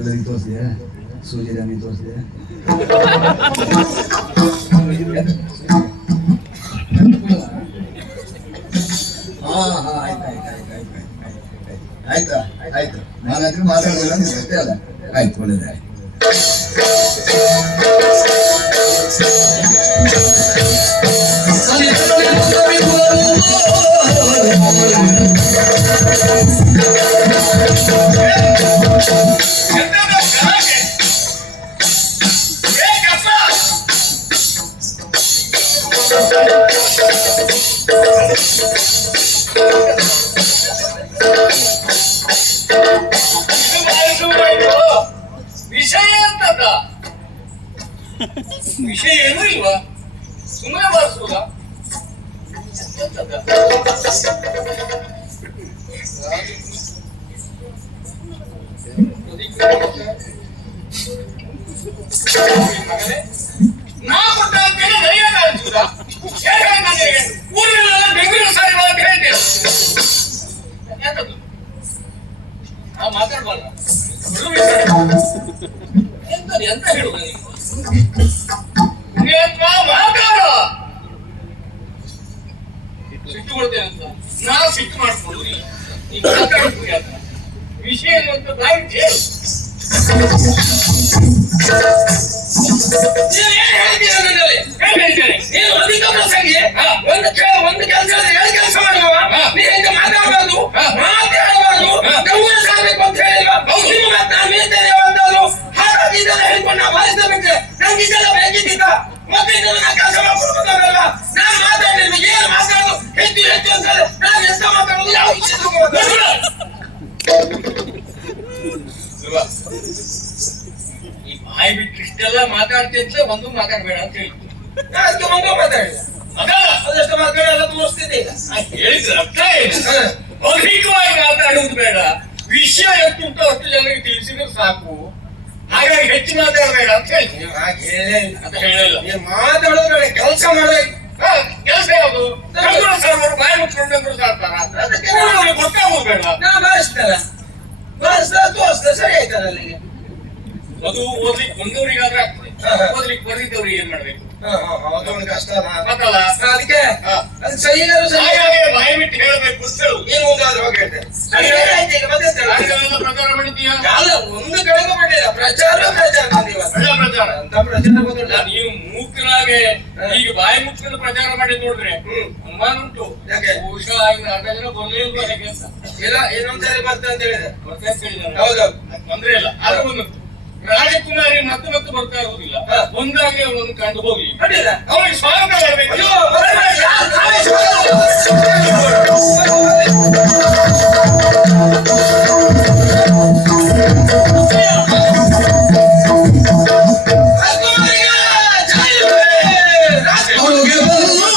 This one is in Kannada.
ಎಲ್ಲರಿಗೆ ತೋರಿಸಿದೆ ಸೂಜಿ ದಾನಿ ತೋರಿಸಿದೆ ಆಯ್ತಾ ಆಯ್ತು ನಾನಾದ್ರೂ ಮಾತಾಡೋದಿಲ್ಲ ಅಂತ ಅಷ್ಟೇ ಅಲ್ಲ ಆಯ್ತು ಒಳ್ಳೆದಾಯ್ತು ವಿಷಯ ಅಂತದ ವಿಷಯ ಏನೂ ಇಲ್ವಾ ಸುಮ್ಮನೆ ಬಾರಿಸುವುದ ನಾ ಕೊಟ್ಟ ಅಂತೇಳಿ ನನಗೆ ಕಾಣಿಸುದ ಊರಿನೆಲ್ಲ ಬೆಂಗಳೂರು ಸಾರಿ ಅಂತ ಹೇಳ್ತೇನೆ ನಾವು ಮಾತಾಡ್ಬಾರ್ದ ಎಂತ ಹೇಳುವ ಮಾತಾಡ ಸಿಟ್ಟು ಕೊಡ್ತೇನೆ ಅಂತ ನಾವು ಸಿಟ್ಟು ಮಾಡ್ಕೊಳ್ಳು ನೀವು ಮಾತಾಡ್ತೀವಿ ಅಂತ ವಿಷಯ ಅಂತ ಬಾಯಿ ಒಂದು ಕೆಲಸ ಎರಡು ಕೆಲಸ ಮಾಡುವ ನೀ ಹೆಂಗ ಮಾತಾಡಬಾರ್ದು ಮಾತಾಡಬಾರ್ದು ಗೌರವ ಸಾಗಬೇಕು ಅಂತ ಹೇಳಿಲ್ವಾ ನಿಮ್ಮ ಮಾತು ನಾನು ಮೀರ್ತೇನೆ ಅಂತಂದ್ರು ಹಾಗಾಗಿ ಇದೆಲ್ಲ ಹೇಳ್ಕೊಂಡು ನಾವು ಭಾವಿಸಬೇಕು ನಂಗೆ ಇದೆಲ್ಲ ಬೇಕಿದ್ದಿದ್ದ ಮತ್ತೆ ಇದನ್ನು ನಾ ಕೆಲಸ ಮಾಡ್ಕೊಡ್ಬೇಕಲ್ಲ ನಾನು ಮಾತಾಡಿದ್ವಿ ಏನು ಮಾತಾಡೋದು ಹೆಚ್ಚು ಹೆಚ್ಚು ಅಂತ ನಾನು ಎಂತ ಮಾತಾಡೋದು ಯಾವ ಈ ಬಾಯಿ ಬಿಟ್ಟು ಇಷ್ಟೆಲ್ಲ ಮಾತಾಡ್ತಿದ್ರೆ ಒಂದು ಮಾತಾಡ್ಬೇಡ ಅಂತ ಹೇಳ್ತು ಅದಕ್ಕೆ ಒಂದು ಮಾತಾಡಿದ ಅದಷ್ಟು ಮಾತಾಡೆಲ್ಲ ತೋರಿಸ್ತಿದ್ದೆ ಈಗ ಹೇಳಿದ್ರೆ ಅರ್ಥ ಏನು ಮೌಖಿಕವಾಗಿ ಮಾತಾಡುವುದು ಬೇಡ ವಿಷಯ ಎಷ್ಟು ಉಂಟು ಅಷ್ಟು ಜನರಿಗೆ ತಿಳಿಸಿದ್ರೆ ಸಾಕು ಹಾಗಾಗಿ ಹೆಚ್ಚು ಮಾತಾಡಬೇಡ ಅಂತ ಹೇಳ್ತೀನಿ ಹಾಗೆ ಹೇಳೇ ಅಂತ ಹೇಳಿಲ್ಲ ನೀವು ಮಾತಾಡೋದು ಬೇಡ ಕೆಲಸ ಮಾಡಬೇಕು ಕೆಲಸ ಯಾವುದು ಸಾರ್ವರು ಬಾಯಿ ಮುಚ್ಕೊಂಡ್ರು ಸಾರ್ತಾರ ಅದಕ್ಕೆ ಗೊತ್ತಾಗೋದು ಬೇಡ ನಾ ಬಾರಿಸ್ತಲ್ಲ ಬಾರಿಸ್ತಾ ತೋರಿಸ್ತಾ ಸರಿ ಆಯ್ತಲ್ಲ ಅಲ್ಲಿಗೆ ಅದು ಓದ್ಲಿಕ್ಕೆ ಬಂದವರಿಗಾದ್ರೆ ಆಗ್ತದೆ ಓದ್ಲಿಕ್ಕೆ ಬರೆದಿದ್ದವ್ರಿಗೆ ಏನ್ ಮಾಡ್ಬೇಕು ಕಷ್ಟ ಅದಕ್ಕೆ ಬಾಯಿ ಬಿಟ್ಟು ಹೇಳಬೇಕು ಏನು ಓದಾದ್ರೆ ಹೋಗಿ ಪ್ರಚಾರ ಮಾಡಿದ್ದೀಯಾ ಒಂದು ಕಡೆಗೂ ಮಾಡಿಲ್ಲ ಪ್ರಚಾರ ಪ್ರಚಾರ ಅಂತ ಪ್ರಚಾರ ಗೊತ್ತಿಲ್ಲ ನೀವು ಮೂಕರಾಗೆ ಈಗ ಬಾಯಿ ಮುಚ್ಕೊಂಡು ಪ್ರಚಾರ ಮಾಡಿ ನೋಡ್ರೆ ಅನುಮಾನ ಉಂಟು ಬಹುಶಃ ಅರ್ಧ ಜನ ಬರ್ಲಿಲ್ವಾ ಹೇಗೆ ಇಲ್ಲ ಇನ್ನೊಂದ್ಸರಿ ಬರ್ತದೆ ಅಂತ ಹೇಳಿದೆ ಹೌದು ತೊಂದ್ರೆ ಇಲ್ಲ ಅದು ಒಂದು ರಾಜಕುಮಾರಿ ಮತ್ತೆ ಮತ್ತೆ ಬರ್ತಾ ಇರುವುದಿಲ್ಲ ಒಂದಾಗಿ ಅವಳನ್ನು ಕಂಡು ಹೋಗಿ ಅವಳಿಗೆ ಸ್ವಾಗತ ಮಾಡಬೇಕು